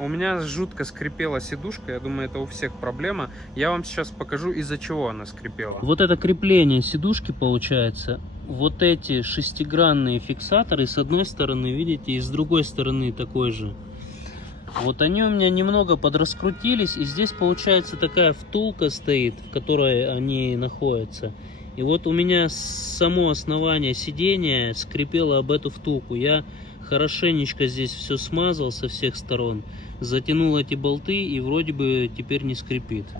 у меня жутко скрипела сидушка. Я думаю, это у всех проблема. Я вам сейчас покажу, из-за чего она скрипела. Вот это крепление сидушки получается. Вот эти шестигранные фиксаторы с одной стороны, видите, и с другой стороны такой же. Вот они у меня немного подраскрутились, и здесь получается такая втулка стоит, в которой они находятся. И вот у меня само основание сидения скрипело об эту втулку. Я хорошенечко здесь все смазал со всех сторон, затянул эти болты, и вроде бы теперь не скрипит.